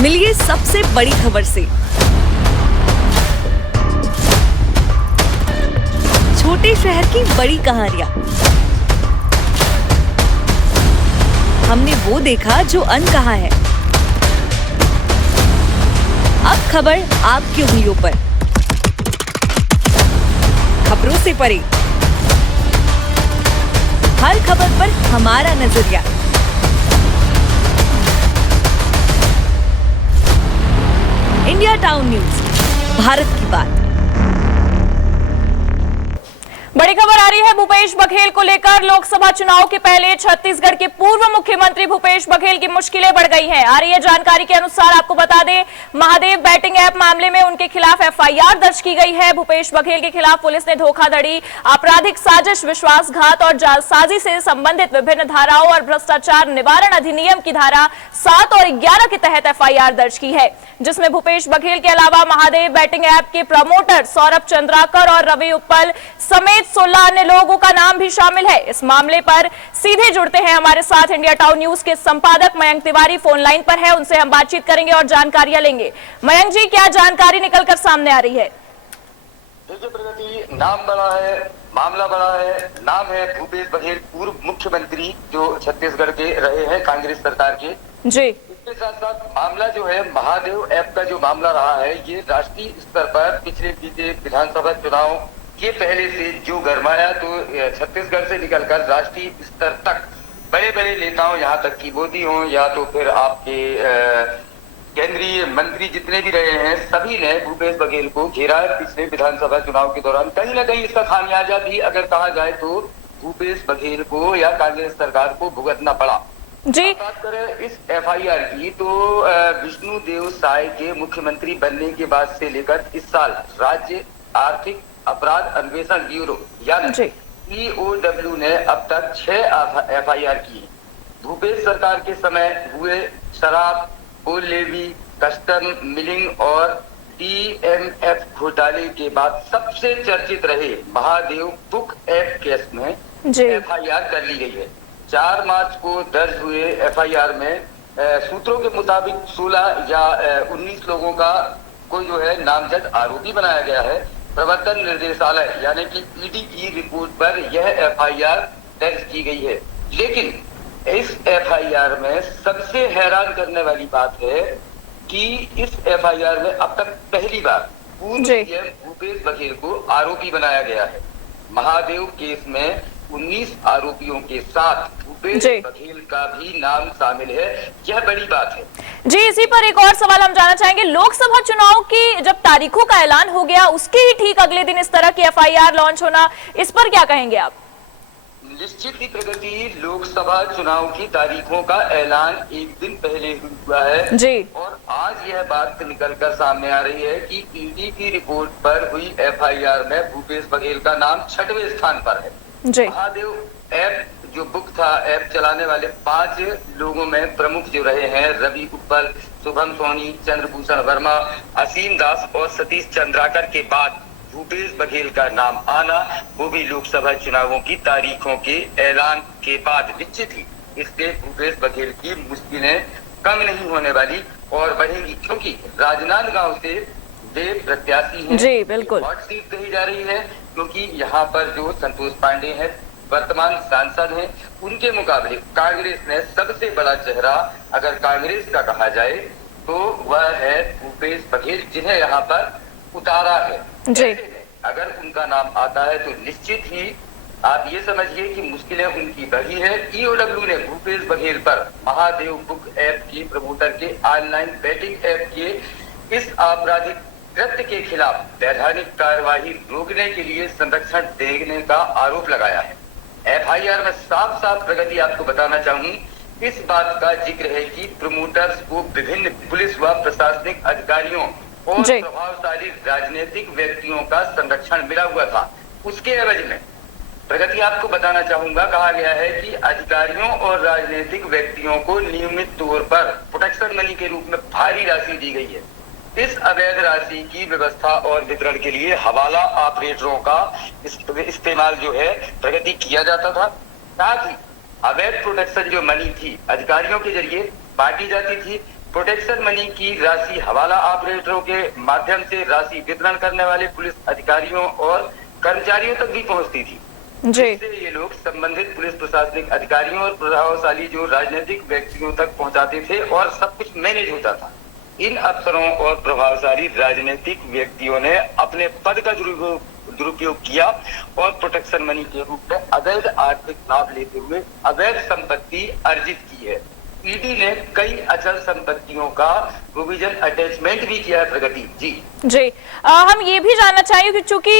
मिलिए सबसे बड़ी खबर से। छोटे शहर की बड़ी कहानियां। हमने वो देखा जो अनकहा है। अब खबर आपकी उंगलियों पर। खबरों से परे, हर खबर पर हमारा नजरिया। इंडिया टाउन न्यूज, भारत की बात। बड़ी खबर आ रही है भूपेश बघेल को लेकर। लोकसभा चुनाव के पहले छत्तीसगढ़ के पूर्व मुख्यमंत्री भूपेश बघेल की मुश्किलें बढ़ गई हैं। आ रही है जानकारी के अनुसार, आपको बता दें, महादेव बैटिंग ऐप मामले में उनके खिलाफ एफआईआर दर्ज की गई है। भूपेश बघेल के खिलाफ पुलिस ने धोखाधड़ी, आपराधिक साजिश, विश्वासघात और जालसाजी से संबंधित विभिन्न धाराओं और भ्रष्टाचार निवारण अधिनियम की धारा 7 और 11 के तहत एफआईआर दर्ज की है, जिसमें भूपेश बघेल के अलावा महादेव बैटिंग ऐप के प्रमोटर सौरभ चंद्राकर और रवि उप्पल समेत 16 अन्य लोगों का नाम भी शामिल है। इस मामले पर सीधे जुड़ते हैं हमारे साथ इंडिया टाउन न्यूज के संपादक मयंक तिवारी फोन लाइन पर है। उनसे हम बातचीत करेंगे और जानकारियां लेंगे। मयंक जी, क्या जानकारी निकलकर सामने आ रही है? देखिए प्रगति, नाम बड़ा है, मामला बड़ा है। नाम है भूपेश बघेल, पूर्व मुख्यमंत्री जो छत्तीसगढ़ के रहे हैं कांग्रेस सरकार के जी। इसके साथ साथ मामला जो है महादेव ऐप का जो मामला रहा है, ये राष्ट्रीय स्तर पर पिछले बीते विधानसभा चुनाव के पहले से जो गरमाया, तो छत्तीसगढ़ से निकलकर राष्ट्रीय स्तर तक बड़े बड़े नेताओं, यहाँ तक कि मोदी हों या तो फिर आपके केंद्रीय मंत्री जितने भी रहे हैं, सभी ने भूपेश बघेल को घेरा है पिछले विधानसभा चुनाव के दौरान। कहीं ना कहीं इसका खामियाजा भी अगर कहा जाए तो भूपेश बघेल को या कांग्रेस सरकार को भुगतना पड़ा। जी, बात करें इस एफआईआर की, तो विष्णुदेव साय के मुख्यमंत्री बनने के बाद से लेकर इस साल राज्य आर्थिक अपराध अन्वेषण ब्यूरो यानी EOW ने अब तक 6 एफआईआर की। भूपेश सरकार के समय हुए शराब, कोल लेवी, कस्टम मिलिंग और DMF घोटाले के बाद सबसे चर्चित रहे महादेव बुक ऐप केस में एफआईआर कर ली गई है। 4 मार्च को दर्ज हुए एफआईआर में सूत्रों के मुताबिक 16 या 19 लोगों का को जो है नामजद आरोपी बनाया गया है। प्रवर्तन निर्देशालय यानी कि ईडी की रिपोर्ट पर यह एफआईआर दर्ज की गई है। लेकिन इस एफआईआर में सबसे हैरान करने वाली बात है कि इस एफआईआर में अब तक पहली बार पूर्व सीएम भूपेश बघेल को आरोपी बनाया गया है। महादेव केस में 19 आरोपियों के साथ भूपेश बघेल का भी नाम शामिल है। यह बड़ी बात है। जी, इसी पर एक और सवाल हम जानना चाहेंगे। लोकसभा चुनाव की जब तारीखों का ऐलान हो गया, उसके ही ठीक अगले दिन इस तरह की एफआईआर लॉन्च होना, इस पर क्या कहेंगे आप? निश्चित ही प्रगति, लोकसभा चुनाव की तारीखों का ऐलान एक दिन पहले हुआ है जी। और आज यह बात निकलकर सामने आ रही है कि ईडी की रिपोर्ट पर हुई एफआईआर में भूपेश बघेल का नाम 6वें स्थान पर है। महादेव ऐप जो बुक था, ऐप चलाने वाले 5 लोगों में प्रमुख जो रहे हैं रवि उप्पल, शुभम सोनी, चंद्रभूषण वर्मा, असीम दास और सतीश चंद्राकर के बाद भूपेश बघेल का नाम आना, वो भी लोकसभा चुनावों की तारीखों के ऐलान के बाद, निश्चित ही इससे भूपेश बघेल की मुश्किलें कम नहीं होने वाली और बढ़ेंगी, क्योंकि राजनांदगांव से वे प्रत्याशी हैं। जी बिल्कुल, हॉट सीट कही जा रही है, क्योंकि यहाँ पर जो संतोष पांडे हैं, वर्तमान सांसद हैं, उनके मुकाबले कांग्रेस ने सबसे बड़ा चेहरा अगर कांग्रेस का कहा जाए तो वह है भूपेश बघेल, जिन्हें यहाँ पर उतारा है। जी। अगर उनका नाम आता है तो निश्चित ही आप ये समझिए कि मुश्किलें उनकी बढ़ी है। EOW ने भूपेश बघेल पर महादेव बुक ऐप के प्रमोटर के ऑनलाइन बैटिंग ऐप के इस आपराधिक कृत्य के खिलाफ वैधानिक कार्यवाही रोकने के लिए संरक्षण देने का आरोप लगाया है। एफआईआर में साफ साफ प्रगति आपको बताना चाहूँ, इस बात का जिक्र है कि प्रमोटर्स को विभिन्न पुलिस व प्रशासनिक अधिकारियों और प्रभावशाली राजनीतिक व्यक्तियों का संरक्षण मिला हुआ था। उसके एवज में प्रगति आपको बताना चाहूंगा, कहा गया है कि अधिकारियों और राजनीतिक व्यक्तियों को नियमित तौर पर प्रोटेक्शन मनी के रूप में भारी राशि दी गई है। इस अवैध राशि की व्यवस्था और वितरण के लिए हवाला ऑपरेटरों का इस्तेमाल जो है प्रगति किया जाता था। साथ ही अवैध प्रोटेक्शन जो मनी थी अधिकारियों के जरिए बांटी जाती थी, प्रोटेक्शन मनी की राशि हवाला ऑपरेटरों के माध्यम से राशि वितरण करने वाले पुलिस अधिकारियों और कर्मचारियों तक भी पहुंचती थी, जिससे ये लोग संबंधित पुलिस प्रशासनिक अधिकारियों और प्रभावशाली जो राजनीतिक व्यक्तियों तक पहुंचाते थे और सब कुछ मैनेज होता था। इन अफसरों और प्रभावशाली राजनीतिक व्यक्तियों ने अपने पद का दुरुपयोग किया और प्रोटेक्शन मनी के रूप में अवैध आर्थिक लाभ लेते हुए अवैध संपत्ति अर्जित की है। ईडी ने कई अचल संपत्तियों का प्रोविजन अटैचमेंट भी किया है। प्रगति जी हम ये भी जानना चाहेंगे कि चूंकि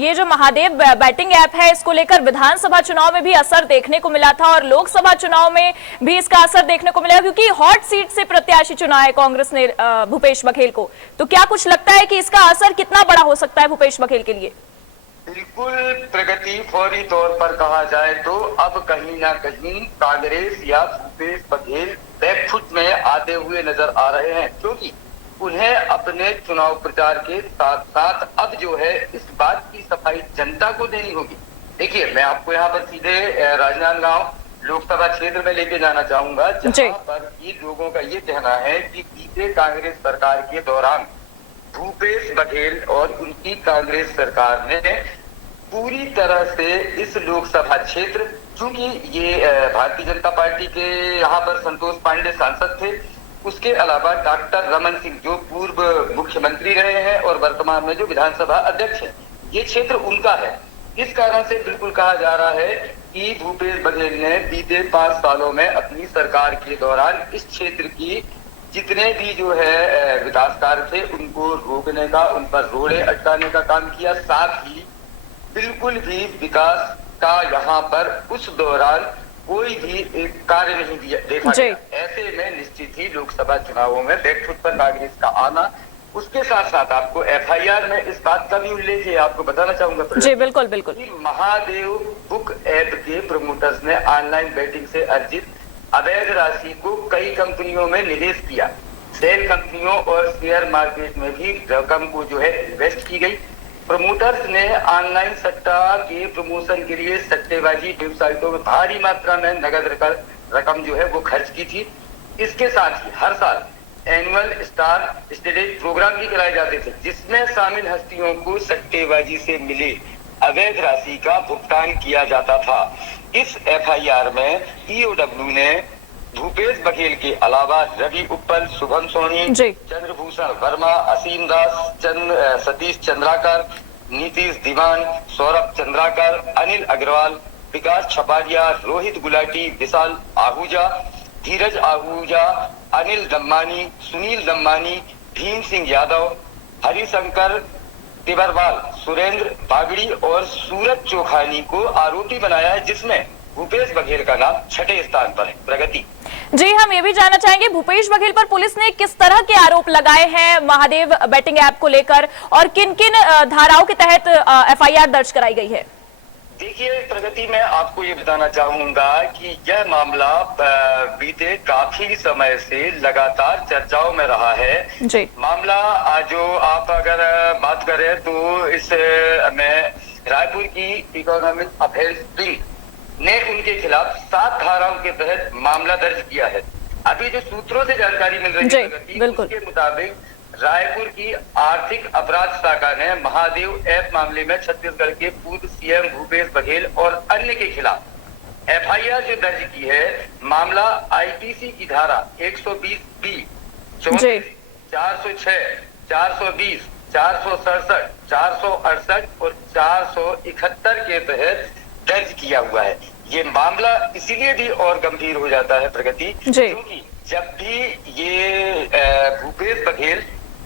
ये जो महादेव बैटिंग ऐप है, इसको लेकर विधानसभा चुनाव में भी असर देखने को मिला था और लोकसभा चुनाव में भी इसका असर देखने को मिला, क्योंकि हॉट सीट से प्रत्याशी चुना है कांग्रेस ने भूपेश बघेल को। तो क्या कुछ लगता है कि इसका असर कितना बड़ा हो सकता है भूपेश बघेल के लिए? बिल्कुल प्रगति, फौरी तौर पर कहा जाए तो अब कहीं ना कहीं कांग्रेस या भूपेश बघेल बैकफुट में आते हुए नजर आ रहे हैं, क्योंकि उन्हें अपने चुनाव प्रचार के साथ साथ अब जो है इस बात की सफाई जनता को देनी होगी। देखिए, मैं आपको यहाँ पर सीधे राजनांदगांव लोकसभा क्षेत्र में लेके जाना चाहूंगा, जहाँ पर ये लोगों का ये कहना है कि बीते कांग्रेस सरकार के दौरान भूपेश बघेल और उनकी कांग्रेस सरकार ने पूरी तरह से इस लोकसभा क्षेत्र, चूंकि ये भारतीय जनता पार्टी के यहाँ पर संतोष पांडे सांसद थे, उसके अलावा डॉक्टर रमन सिंह जो पूर्व मुख्यमंत्री रहे हैं और वर्तमान में जो विधानसभा अध्यक्ष हैं, ये क्षेत्र उनका है। इस कारण से बिल्कुल कहा जा रहा है कि भूपेश बघेल ने बीते 5 सालों में अपनी सरकार के दौरान इस क्षेत्र की जितने भी जो है विकास कार्य थे उनको रोकने का, उन पर रोड़े अटकाने का काम किया। साथ ही बिल्कुल भी विकास का यहाँ पर उस दौरान कोई भी एक कार्य नहीं देखा गया। ऐसे में निश्चित ही लोकसभा चुनावों में बैकफुट पर कांग्रेस का आना, उसके साथ साथ आपको एफआईआर में इस बात का भी उल्लेख है, आपको बताना चाहूंगा जी बिल्कुल बिल्कुल। महादेव बुक ऐप के प्रमोटर्स ने ऑनलाइन बैटिंग से अर्जित अवैध राशि को कई कंपनियों में निवेश किया। सेल कंपनियों और शेयर मार्केट में भी रकम को जो है इन्वेस्ट की गई। प्रमोटर्स ने ऑनलाइन सट्टा के प्रमोशन के लिए सट्टेबाजी वेबसाइटों में भारी मात्रा में नगद रकम जो है वो खर्च की थी। इसके साथ ही हर साल एनुअल स्टार स्टेटेज प्रोग्राम भी कराए जाते थे, जिसमें शामिल हस्तियों को सट्टेबाजी से मिले अवैध राशि का भुगतान किया जाता था। इस एफआईआर में ईओडब्ल्यू ने भूपेश बघेल के अलावा रवि उप्पल, शुभम सोनी, चंद्रभूषण वर्मा, असीम दास, सतीश चंद्राकर, नीतीश दीवान, सौरभ चंद्राकर, अनिल अग्रवाल, विकास छपारिया, रोहित गुलाटी, विशाल आहूजा, धीरज आहूजा, अनिल दम्मानी, सुनील दम्मानी, भीम सिंह यादव, हरिशंकर तिबरवाल, सुरेंद्र बागड़ी और सूरज चोखानी को आरोपी बनाया है, जिसमें भूपेश बघेल का नाम 6ठे स्थान पर है। प्रगति जी, हम ये भी जानना चाहेंगे भूपेश बघेल पर पुलिस ने किस तरह के आरोप लगाए हैं महादेव बैटिंग ऐप को लेकर और किन किन धाराओं के तहत एफआईआर दर्ज कराई गई है? देखिए प्रगति, मैं आपको ये बताना चाहूंगा कि यह मामला बीते काफी समय से लगातार चर्चाओं में रहा है। जी। मामला जो आप अगर बात करें तो इस में रायपुर की इकोनॉमिक अफेयर्स विंग ने उनके खिलाफ 7 धाराओं के तहत मामला दर्ज किया है। अभी जो सूत्रों से जानकारी मिल रही है उसके मुताबिक रायपुर की आर्थिक अपराध शाखा ने महादेव ऐप मामले में छत्तीसगढ़ के पूर्व सीएम भूपेश बघेल और अन्य के खिलाफ एफआईआर जो दर्ज की है। मामला आईपीसी की धारा 120B, 34, 406, 420, 467, 468 और 471 के तहत दर्ज किया हुआ है। ये मामला इसीलिए भी और गंभीर हो जाता है प्रगति, क्योंकि जब भी ये भूपेश बघेल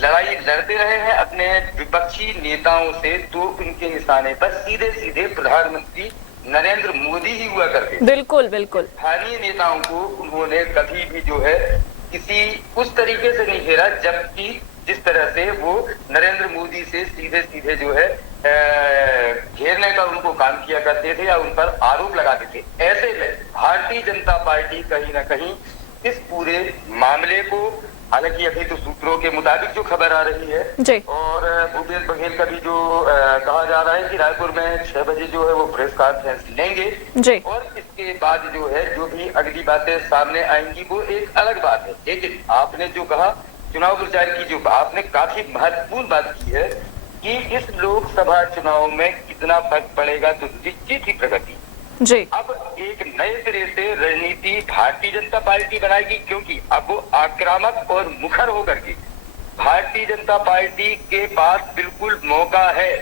लड़ाई लड़ते रहे हैं अपने विपक्षी नेताओं से, तो उनके निशाने पर सीधे सीधे प्रधानमंत्री नरेंद्र मोदी ही हुआ करते। बिल्कुल बिल्कुल। स्थानीय नेताओं को उन्होंने कभी भी जो है किसी उस तरीके से नहीं घेरा, जबकि जिस तरह से वो नरेंद्र मोदी से सीधे सीधे जो है घेरने का उनको काम किया करते थे या उन पर आरोप लगाते थे। ऐसे में भारतीय जनता पार्टी कहीं ना कहीं इस पूरे मामले को, हालांकि अभी तो सूत्रों के मुताबिक जो खबर आ रही है जी। और भूपेश बघेल का भी जो कहा जा रहा है कि रायपुर में 6 बजे जो है वो प्रेस कॉन्फ्रेंस लेंगे जी। और इसके बाद जो है जो भी अगली बातें सामने आएंगी वो एक अलग बात है। लेकिन आपने जो कहा चुनाव प्रचार की, जो आपने काफी महत्वपूर्ण बात की है कि इस लोकसभा चुनाव में कितना फर्क पड़ेगा, तो निश्चित ही प्रगति जी। अब एक नए सिरे से रणनीति भारतीय जनता पार्टी बनाएगी, क्योंकि अब वो आक्रामक और मुखर होकर के भारतीय जनता पार्टी के पास बिल्कुल मौका है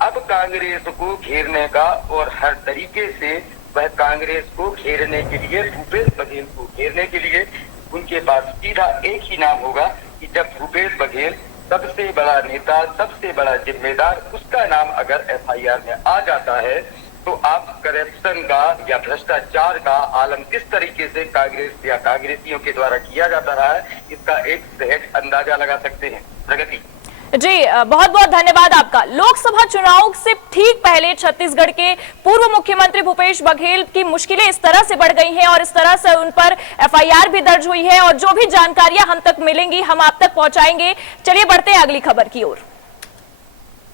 अब कांग्रेस को घेरने का, और हर तरीके से वह कांग्रेस को घेरने के लिए, भूपेश बघेल को घेरने के लिए उनके पास सीधा एक ही नाम होगा कि जब भूपेश बघेल सबसे बड़ा नेता, सबसे बड़ा जिम्मेदार, उसका नाम अगर एफआईआर में आ जाता है तो आप करप्शन का या भ्रष्टाचार का आलम किस तरीके से कांग्रेस या कांग्रेसियों के द्वारा किया जाता रहा है, इसका एक सहज अंदाजा लगा सकते हैं। प्रगति जी, बहुत बहुत धन्यवाद आपका। लोकसभा चुनाव से ठीक पहले छत्तीसगढ़ के पूर्व मुख्यमंत्री भूपेश बघेल की मुश्किलें इस तरह से बढ़ गई हैं और इस तरह से उन पर एफआईआर भी दर्ज हुई है, और जो भी जानकारियां हम तक मिलेंगी हम आप तक पहुंचाएंगे। चलिए बढ़ते हैं अगली खबर की ओर।